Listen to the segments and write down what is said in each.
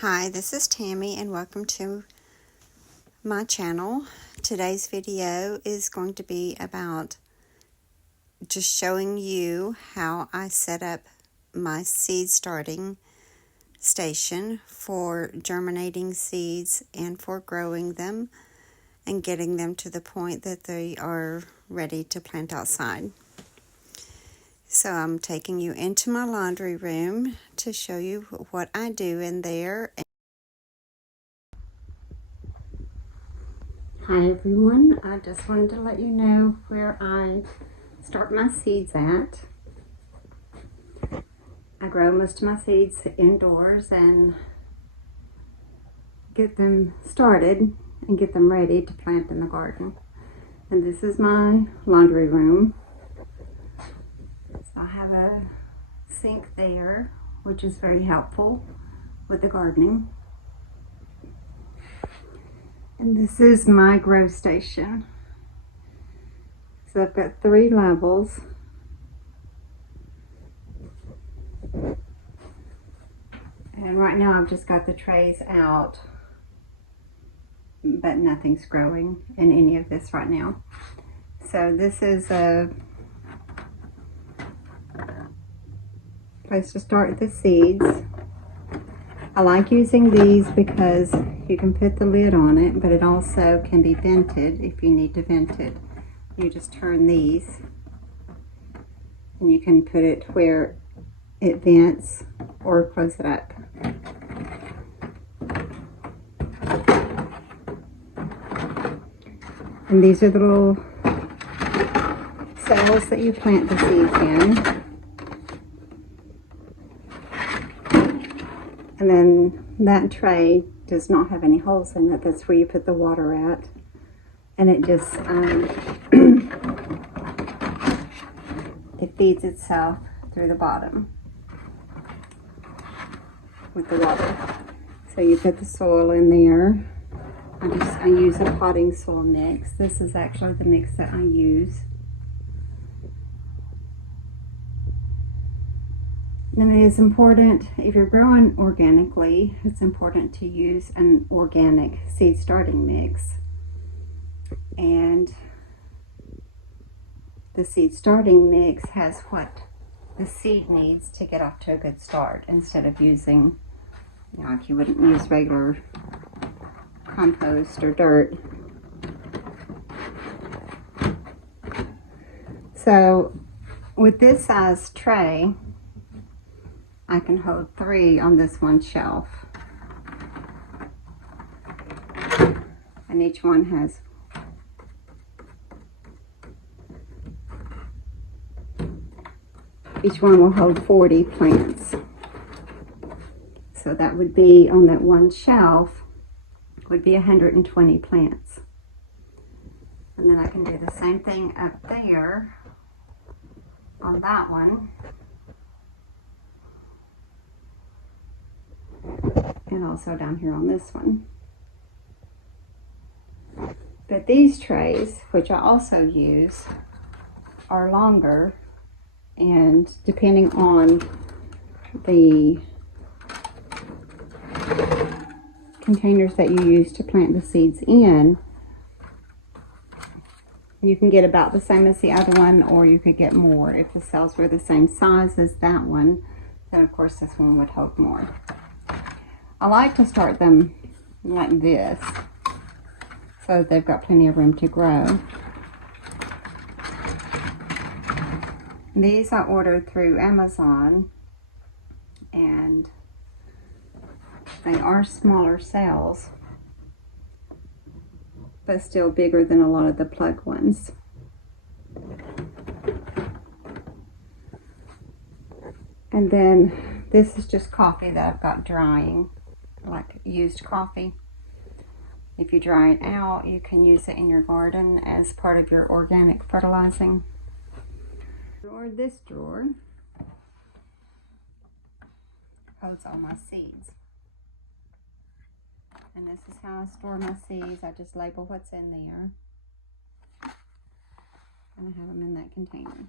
Hi, this is Tammy and welcome to my channel. Today's video is going to be about just showing you how I set up my seed starting station for germinating seeds and for growing them and getting them to the point that they are ready to plant outside. So I'm taking you into my laundry room to show you what I do in there. Hi everyone, I just wanted to let you know where I start my seeds at. I grow most of my seeds indoors and get them started and get them ready to plant in the garden. And this is my laundry room. So I have a sink there, which is very helpful with the gardening. And this is my grow station. So I've got 3 levels. And right now I've just got the trays out, but nothing's growing in any of this right now. So this is a place to start the seeds. I like using these because you can put the lid on it, but it also can be vented if you need to vent it. You just turn these and you can put it where it vents or close it up. And these are the little cells that you plant the seeds in. And then that tray does not have any holes in it. That's where you put the water at. And it just, it feeds itself through the bottom with the water. So you put the soil in there. I use a potting soil mix. This is actually the mix that I use. And it is important, if you're growing organically, it's important to use an organic seed starting mix. And the seed starting mix has what the seed needs to get off to a good start, instead of using, you know, like you wouldn't use regular compost or dirt. So with this size tray, I can hold 3 on this one shelf. And each one has will hold 40 plants. So that would be, on that one shelf, would be 120 plants. And then I can do the same thing up there on that one. And also down here on this one. But these trays, which I also use, are longer, and depending on the containers that you use to plant the seeds in, you can get about the same as the other one, or you could get more. If the cells were the same size as that one, then of course this one would hold more. I like to start them like this, so that they've got plenty of room to grow. These I ordered through Amazon, and they are smaller cells, but still bigger than a lot of the plug ones. And then this is just coffee that I've got drying, like used coffee. If you dry it out, you can use it in your garden as part of your organic fertilizing. Or this drawer holds all my seeds. And this is how I store my seeds. I just label what's in there. And I have them in that container.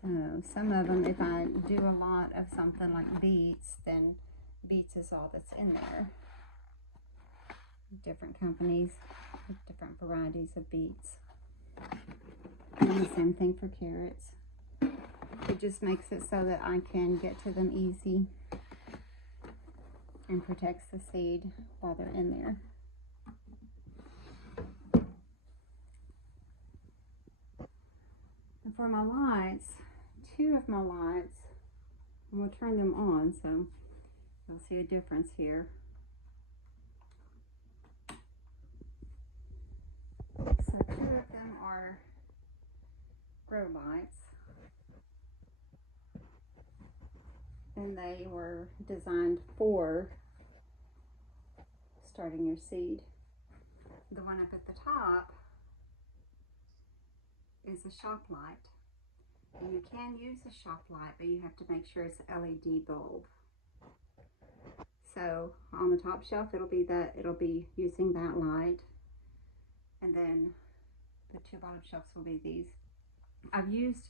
So some of them, if I do a lot of something like beets, then beets is all that's in there. Different companies with different varieties of beets. And the same thing for carrots. It just makes it so that I can get to them easy and protects the seed while they're in there. And for my lights, two of my lights, I'm going to turn them on so you'll see a difference here. So two of them are grow lights, and they were designed for starting your seed. The one up at the top is a shop light, and you can use a shop light, but you have to make sure it's an LED bulb. So on the top shelf it'll be using that light, and then the two bottom shelves will be these. I've used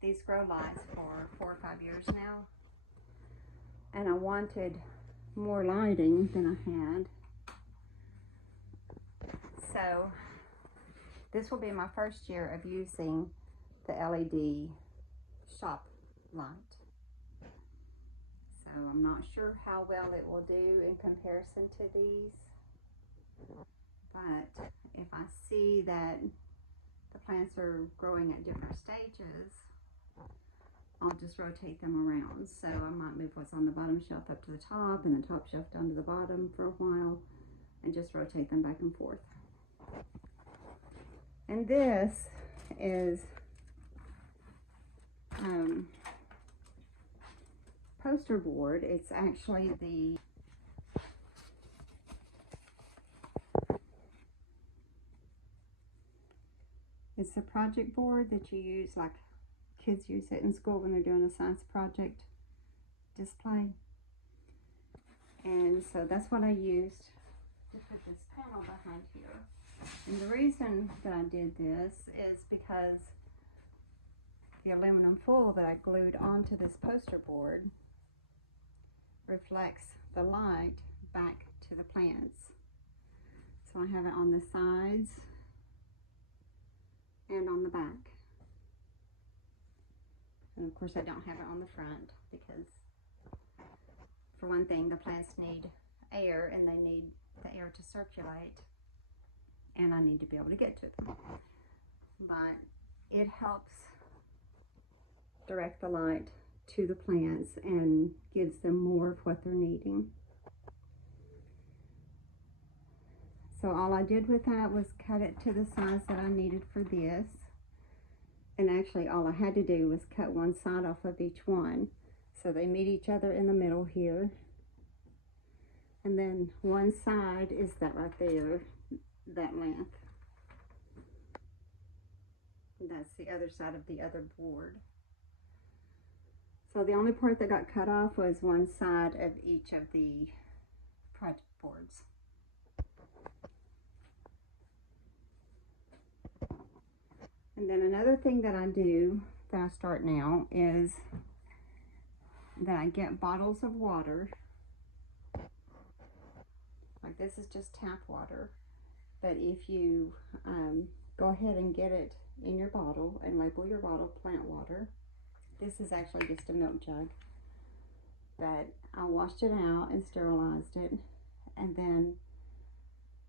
these grow lights for 4 or 5 years now, and I wanted more lighting than I had. So this will be my first year of using the LED shop light. So I'm not sure how well it will do in comparison to these, but if I see that the plants are growing at different stages, I'll just rotate them around. So I might move what's on the bottom shelf up to the top and the top shelf down to the bottom for a while and just rotate them back and forth. And this is poster board. It's actually it's the project board that you use, like kids use it in school when they're doing a science project display. And so that's what I used to put this panel behind here. And the reason that I did this is because the aluminum foil that I glued onto this poster board reflects the light back to the plants. So I have it on the sides and on the back. And of course I don't have it on the front because, for one thing, the plants need air and they need the air to circulate, and I need to be able to get to them. But it helps direct the light to the plants and gives them more of what they're needing. So all I did with that was cut it to the size that I needed for this. And actually all I had to do was cut one side off of each one, so they meet each other in the middle here. And then one side is that right there, that length. That's the other side of the other board. So the only part that got cut off was one side of each of the project boards. And then another thing that I do, that I start now, is that I get bottles of water. Like this is just tap water, but if you go ahead and get it in your bottle and label your bottle plant water. This is actually just a milk jug, but I washed it out and sterilized it and then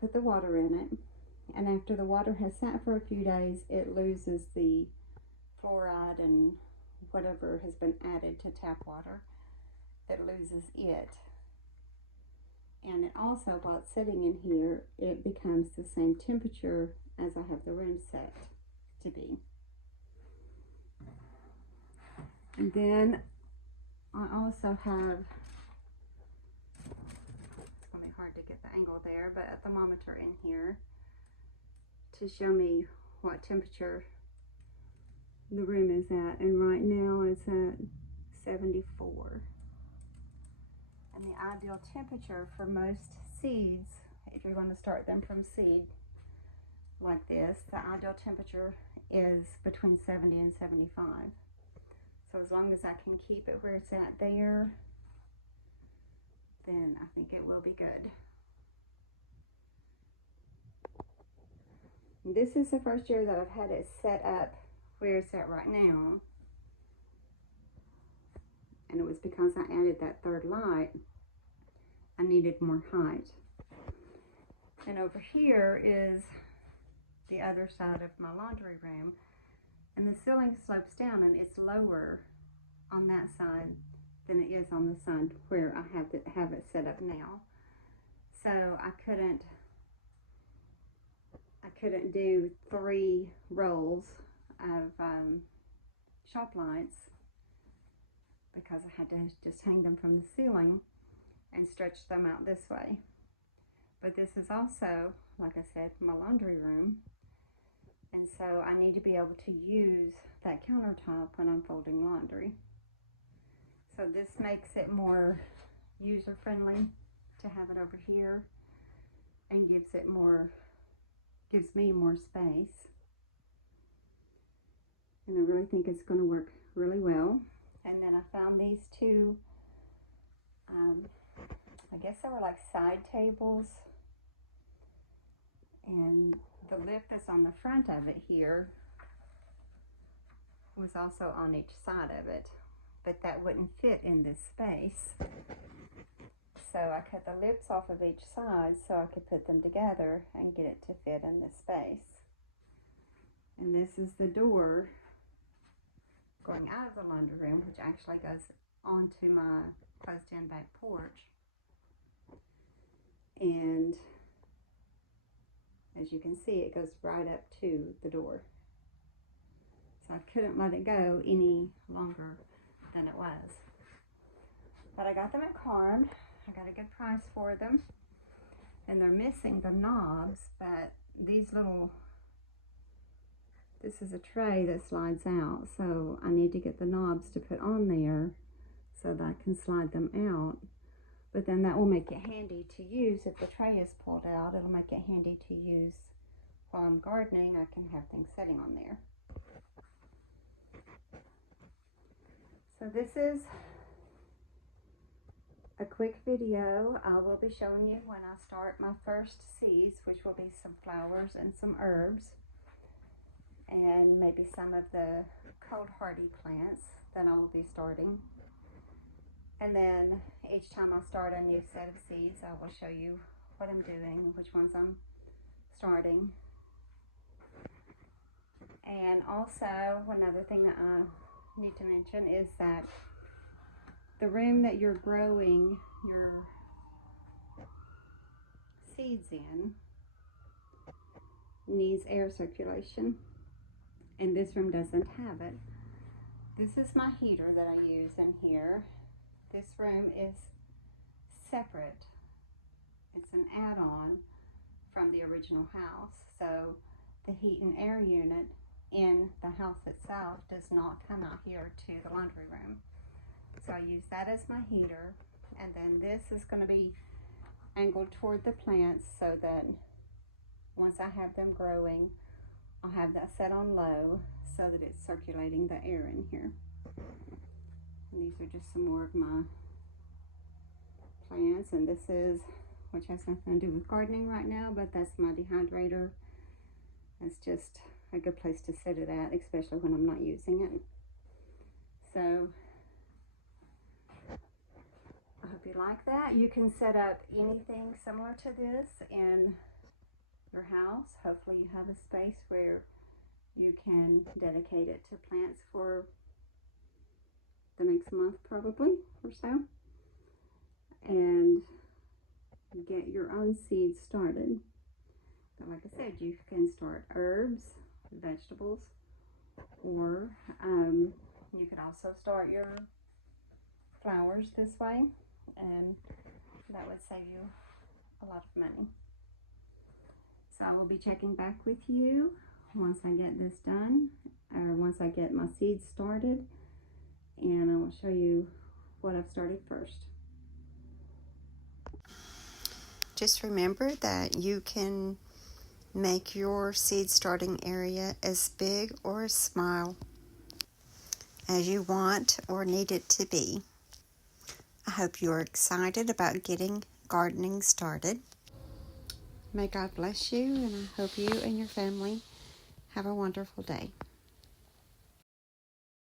put the water in it. And after the water has sat for a few days, it loses the fluoride and whatever has been added to tap water. It loses it. And it also, while it's sitting in here, it becomes the same temperature as I have the room set to be. And then I also have, it's going to be hard to get the angle there, but a thermometer in here to show me what temperature the room is at. And right now it's at 74. And the ideal temperature for most seeds, if you're going to start them from seed like this, the ideal temperature is between 70 and 75. So as long as I can keep it where it's at there, then I think it will be good. This is the first year that I've had it set up where it's at right now. And it was because I added that third light. I needed more height. And over here is the other side of my laundry room. And the ceiling slopes down and it's lower on that side than it is on the side where I have it set up now. So I couldn't do 3 rows of shop lights because I had to just hang them from the ceiling and stretch them out this way. But this is also, like I said, my laundry room. And so I need to be able to use that countertop when I'm folding laundry. So this makes it more user-friendly to have it over here and gives me more space. And I really think it's going to work really well. And then I found these 2, I guess they were like side tables. And the lip that's on the front of it here was also on each side of it, but that wouldn't fit in this space. So I cut the lips off of each side so I could put them together and get it to fit in this space. And this is the door going out of the laundry room, which actually goes onto my closed-in back porch. And as you can see, it goes right up to the door. So I couldn't let it go any longer than it was. But I got them at Carm. I got a good price for them. And they're missing the knobs, but this is a tray that slides out. So I need to get the knobs to put on there so that I can slide them out. But then that will make it handy to use if the tray is pulled out. It'll make it handy to use while I'm gardening. I can have things sitting on there. So this is a quick video. I will be showing you when I start my first seeds, which will be some flowers and some herbs, and maybe some of the cold hardy plants that I will be starting. And then each time I start a new set of seeds, I will show you what I'm doing, which ones I'm starting. And also, another thing that I need to mention is that the room that you're growing your seeds in needs air circulation, and this room doesn't have it. This is my heater that I use in here. This room is separate. It's an add-on from the original house. So the heat and air unit in the house itself does not come out here to the laundry room. So I use that as my heater. And then this is going to be angled toward the plants so that once I have them growing, I'll have that set on low so that it's circulating the air in here. And these are just some more of my plants, and this is, which has nothing to do with gardening right now, but that's my dehydrator. It's just a good place to sit it at, especially when I'm not using it. So I hope you like that. You can set up anything similar to this in your house. Hopefully you have a space where you can dedicate it to plants for the next month probably or so, and get your own seeds started. But like I said, you can start herbs, vegetables, or you can also start your flowers this way, and that would save you a lot of money. So I will be checking back with you once I get this done, or once I get my seeds started, and I will show you what I've started first. Just remember that you can make your seed starting area as big or as small as you want or need it to be. I hope you are excited about getting gardening started. May God bless you, and I hope you and your family have a wonderful day.